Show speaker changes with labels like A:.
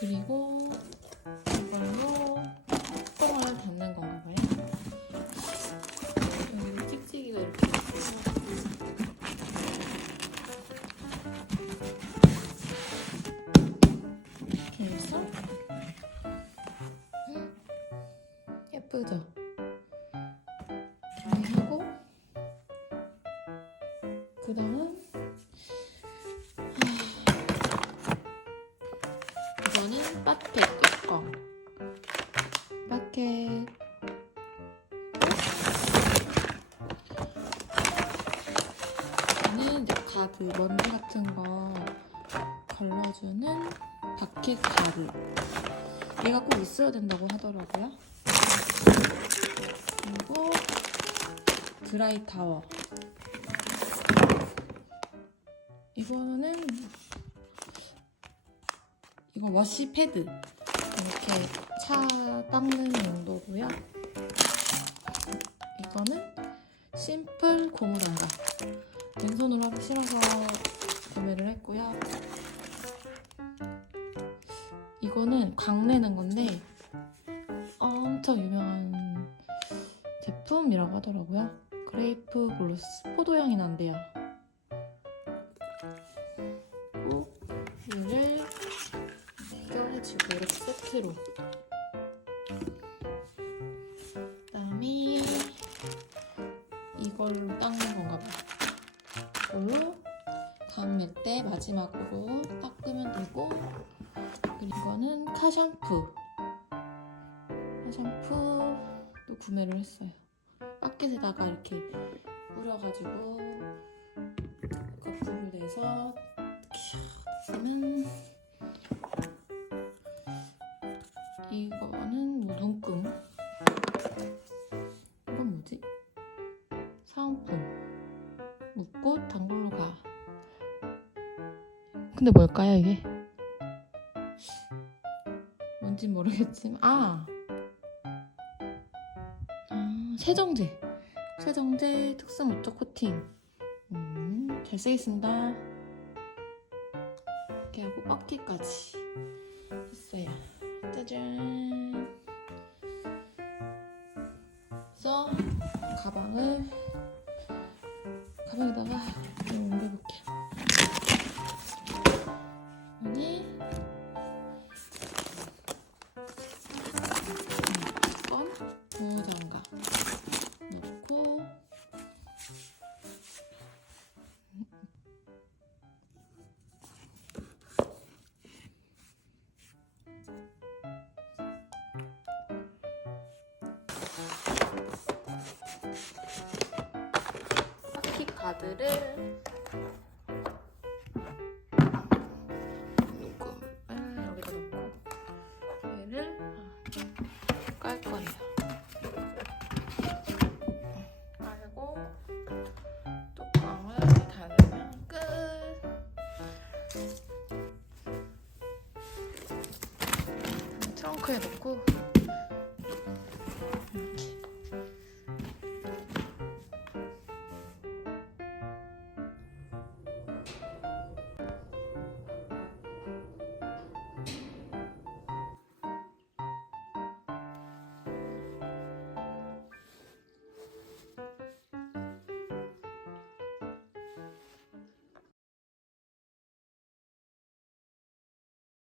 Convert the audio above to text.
A: 그리고 그 다음 이거는 바켓 뚜껑 바켓. 이거는 이제 가드 먼지 같은 거 걸러주는 바켓 가드 얘가 꼭 있어야 된다고 하더라고요. 그리고 드라이 타워 이거는 이거 워시 패드 이렇게 차 닦는 용도고요 이거는 심플 고무 장갑 왼손으로 하기 싫어서 구매를 했고요 이거는 광내는 건데 엄청 유명한 제품이라고 하더라고요. 그레이프 글로스 포도 향이 난대요. 이렇게 세트로. 그다음에 이걸로 닦는 건가 봐. 이걸로 감밀 때 마지막으로 닦으면 되고 그리고 이거는 카샴푸. 카샴푸도 구매를 했어요. 바켓에다가 이렇게 뿌려가지고 거품을 내서 쓰면 묻고 단골로 가. 근데 뭘까요 이게? 뭔진 모르겠지만 아, 아 세정제. 세정제 특수 목적 코팅. 음, 잘 쓰겠습니다. 이렇게 하고 바퀴까지 했어요. 짜잔. 그래서 가방을 좀 옮겨볼게요. 여기 카드를 녹음을 여기다 넣고 얘를 깔 거예요. 깔고 뚜껑을 닫으면 끝. 트렁크에 넣고